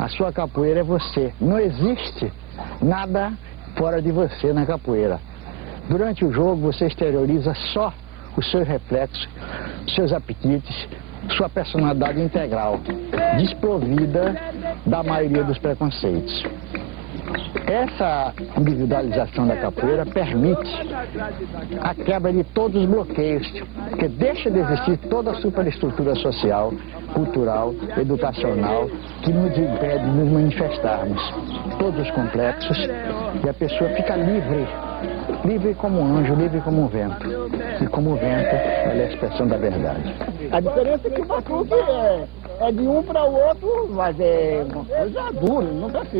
A sua capoeira é você. Não existe nada fora de você na capoeira. Durante o jogo você exterioriza só os seus reflexos, seus apetites, sua personalidade integral, desprovida da maioria dos preconceitos. Essa individualização da capoeira permite a quebra de todos os bloqueios, porque deixa de existir toda a superestrutura social, cultural, educacional, que nos impede de nos manifestarmos. Todos os complexos, e a pessoa fica livre, livre como um anjo, livre como um vento. E como o vento, ela é a expressão da verdade. A diferença é que o batuque é de um para o outro, mas é uma coisa dura,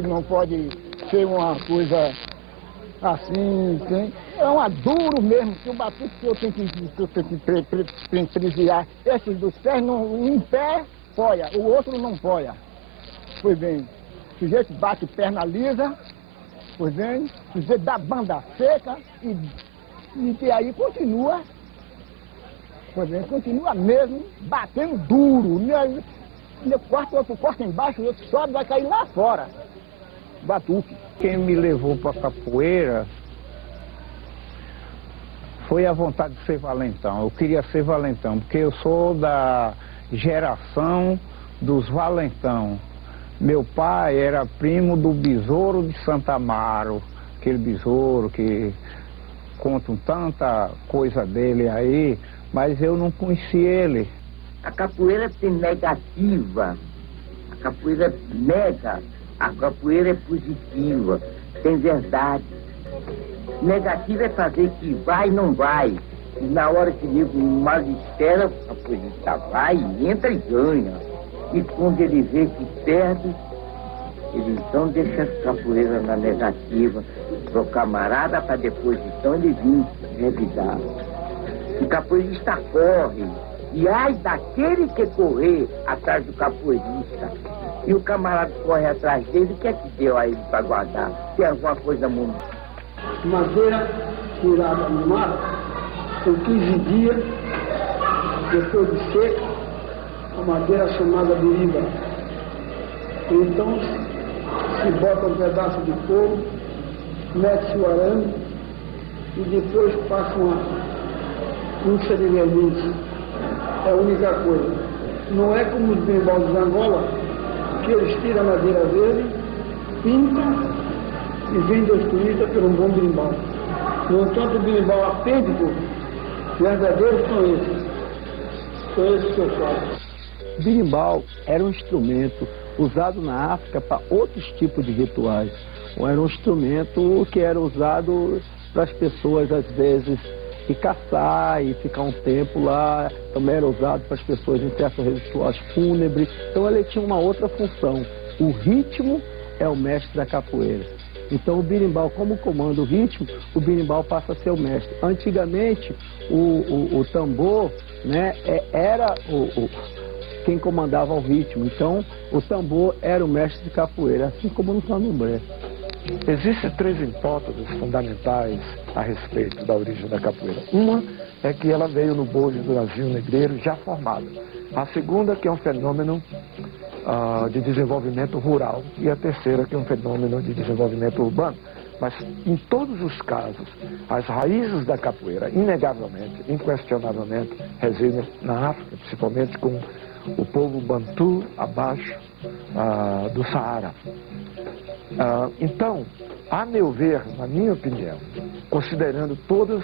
não pode ser uma coisa assim, é uma duro mesmo, que o batuque que eu tenho que privilegiar esses dos pés, um pé apoia, o outro não apoia. Pois bem, o sujeito bate perna lisa, pois bem, o sujeito dá banda seca e aí continua, pois bem, continua mesmo batendo duro, outro corta embaixo, o outro sobe, vai cair lá fora. Batuque. Quem me levou para a capoeira foi a vontade de ser valentão. Eu queria ser valentão, porque eu sou da geração dos valentão. Meu pai era primo do besouro de Santa Amaro, aquele besouro que contam tanta coisa dele aí, mas eu não conheci ele. A capoeira tem negativa, a capoeira nega. A capoeira é positiva, tem verdade. Negativa é fazer que vai e não vai. E na hora que nego mais espera, a capoeirista vai, entra e ganha. E quando ele vê que perde, ele então deixa a capoeira na negativa pro camarada para depois então ele vir revidar. O capoeirista corre. E ai daquele que correr atrás do capoeirista. E o camarada corre atrás dele, o que é que deu a ele para guardar? Tem alguma coisa muito. Madeira tirada no mato, com 15 dias, depois de seca, a madeira chamada biriba. Então se bota um pedaço de couro, mete-se o arame e depois passa uma unça de verniz. É a única coisa. Não é como os berimbau de Angola, que eles tiram a madeira verde, pintam e vendem os turistas por um bom berimbau. No entanto, o berimbau apêndico, verdadeiros são esses. São esses que eu falo. Berimbau era um instrumento usado na África para outros tipos de rituais. Ou era um instrumento que era usado para as pessoas, às vezes, e caçar e ficar um tempo lá. Também era usado para as pessoas em certos rituais fúnebres. Então ele tinha uma outra função. O ritmo é o mestre da capoeira. Então o berimbau, como comanda o ritmo, o berimbau passa a ser o mestre. Antigamente o tambor, né, era quem comandava o ritmo. Então o tambor era o mestre de capoeira, assim como no candomblé. Existem três hipóteses fundamentais a respeito da origem da capoeira. Uma é que ela veio no bojo do Brasil negreiro já formado. A segunda que é um fenômeno de desenvolvimento rural. E a terceira que é um fenômeno de desenvolvimento urbano. Mas em todos os casos, as raízes da capoeira, inegavelmente, inquestionavelmente, residem na África, principalmente com o povo bantu abaixo do Saara. Então, a meu ver, na minha opinião, considerando todas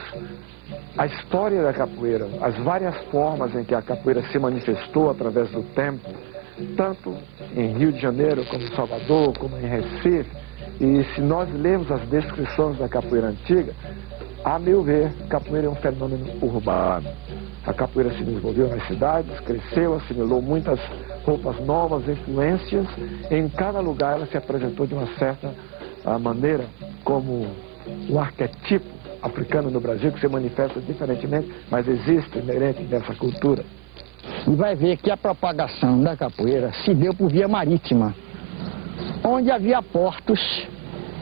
a história da capoeira, as várias formas em que a capoeira se manifestou através do tempo, tanto em Rio de Janeiro, como em Salvador, como em Recife, e se nós lermos as descrições da capoeira antiga, a meu ver, capoeira é um fenômeno urbano. A capoeira se desenvolveu nas cidades, cresceu, assimilou muitas roupas novas, influências. Em cada lugar ela se apresentou de uma certa maneira como um arquetipo africano no Brasil, que se manifesta diferentemente, mas existe inerente dessa cultura. E vai ver que a propagação da capoeira se deu por via marítima, onde havia portos,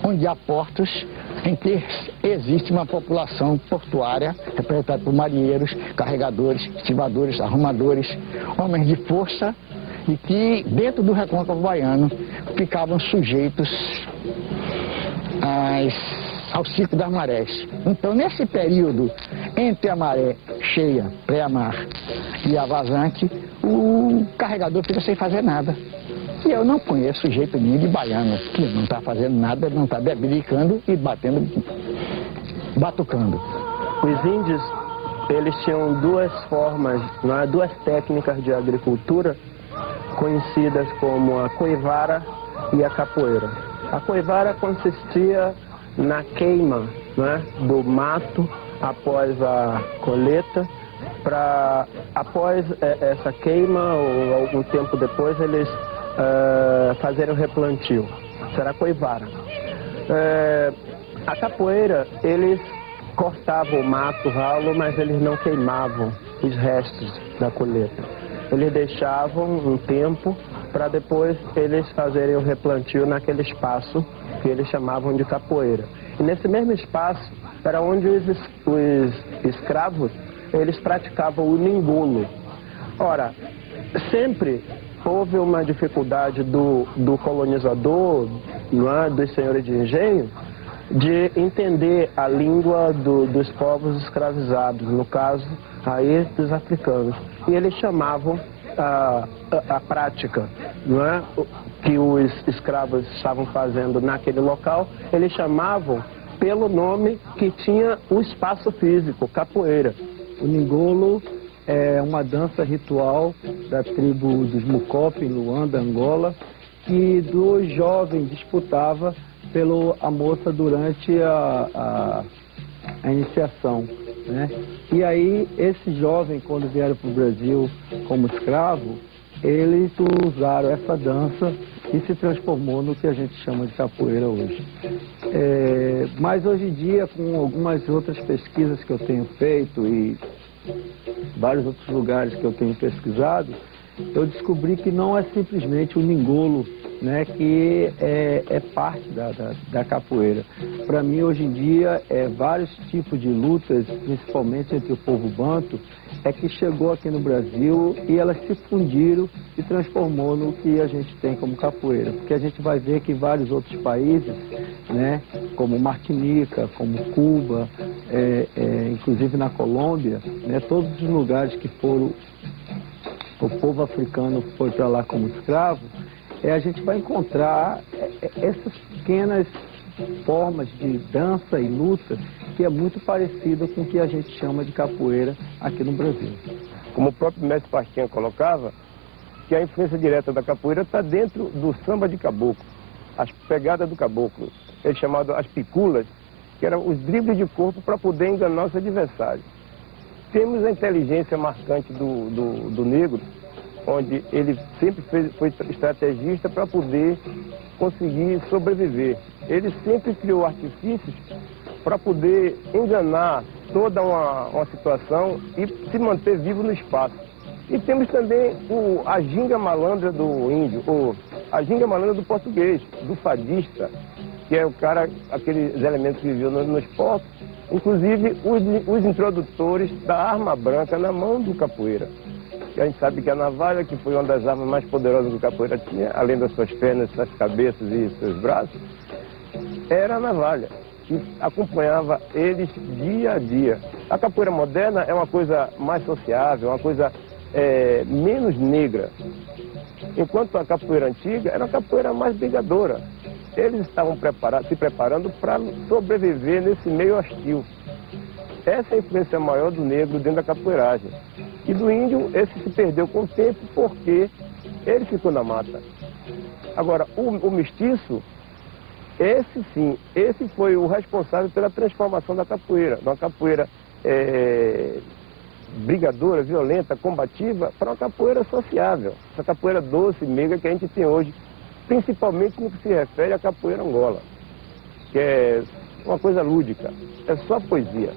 onde há portos em que existe uma população portuária representada por marinheiros, carregadores, estivadores, arrumadores, homens de força e que dentro do recôncavo baiano ficavam sujeitos ao ciclo das marés. Então, nesse período entre a maré cheia, pré-mar, e a vazante, o carregador fica sem fazer nada. E eu não conheço jeito nenhum de baiano que não está fazendo nada, não está bebicando e batucando. Os índios, eles tinham duas formas, duas técnicas de agricultura conhecidas como a coivara e a capoeira. A coivara consistia na queima do mato após a colheita. Após essa queima ou algum tempo depois eles fazerem o replantio. Será coivara. A capoeira, eles cortavam o mato ralo, mas eles não queimavam os restos da colheita. Eles deixavam um tempo para depois eles fazerem o replantio naquele espaço que eles chamavam de capoeira. E nesse mesmo espaço era onde os escravos eles praticavam o ningulo. Ora, sempre houve uma dificuldade do colonizador, dos senhores de engenho, de entender a língua dos povos escravizados, no caso aí dos africanos. E eles chamavam a prática que os escravos estavam fazendo naquele local, eles chamavam pelo nome que tinha o espaço físico, capoeira. O ningolo é uma dança ritual da tribo dos Mucopi, em Luanda, Angola, que dois jovens disputavam pela moça durante a iniciação, né? E aí, esses jovens, quando vieram para o Brasil como escravo, eles usaram essa dança e se transformou no que a gente chama de capoeira hoje. Mas hoje em dia, com algumas outras pesquisas que eu tenho feito e vários outros lugares que eu tenho pesquisado, eu descobri que não é simplesmente o ningolo, né, que é parte da capoeira. Para mim, hoje em dia, vários tipos de lutas, principalmente entre o povo banto, que chegou aqui no Brasil e elas se fundiram e transformou no que a gente tem como capoeira. Porque a gente vai ver que vários outros países, né, como Martinica, como Cuba, inclusive na Colômbia, né, todos os lugares que foram, o povo africano foi para lá como escravo, a gente vai encontrar essas pequenas formas de dança e luta que é muito parecida com o que a gente chama de capoeira aqui no Brasil. Como o próprio mestre Pastinha colocava, que a influência direta da capoeira está dentro do samba de caboclo, as pegadas do caboclo, ele chamado as piculas, que eram os dribles de corpo para poder enganar nosso adversário. Temos a inteligência marcante do negro, onde ele sempre foi estrategista para poder conseguir sobreviver. Ele sempre criou artifícios para poder enganar toda uma situação e se manter vivo no espaço. E temos também a ginga malandra do índio, ou a ginga malandra do português, do fadista, que é o cara, aqueles elementos que viviam nos portos, inclusive os introdutores da arma branca na mão do capoeira. E a gente sabe que a navalha, que foi uma das armas mais poderosas que o capoeira tinha, além das suas pernas, suas cabeças e seus braços, era a navalha, que acompanhava eles dia a dia. A capoeira moderna é uma coisa mais sociável, uma coisa menos negra, enquanto a capoeira antiga era uma capoeira mais brigadora. Eles estavam se preparando para sobreviver nesse meio hostil. Essa é a influência maior do negro dentro da capoeiragem. E do índio, esse se perdeu com o tempo porque ele ficou na mata. Agora, o mestiço, esse sim, esse foi o responsável pela transformação da capoeira. De uma capoeira brigadora, violenta, combativa, para uma capoeira sociável. Essa capoeira doce, meiga que a gente tem hoje, principalmente no que se refere à capoeira Angola, que é uma coisa lúdica, é só poesia.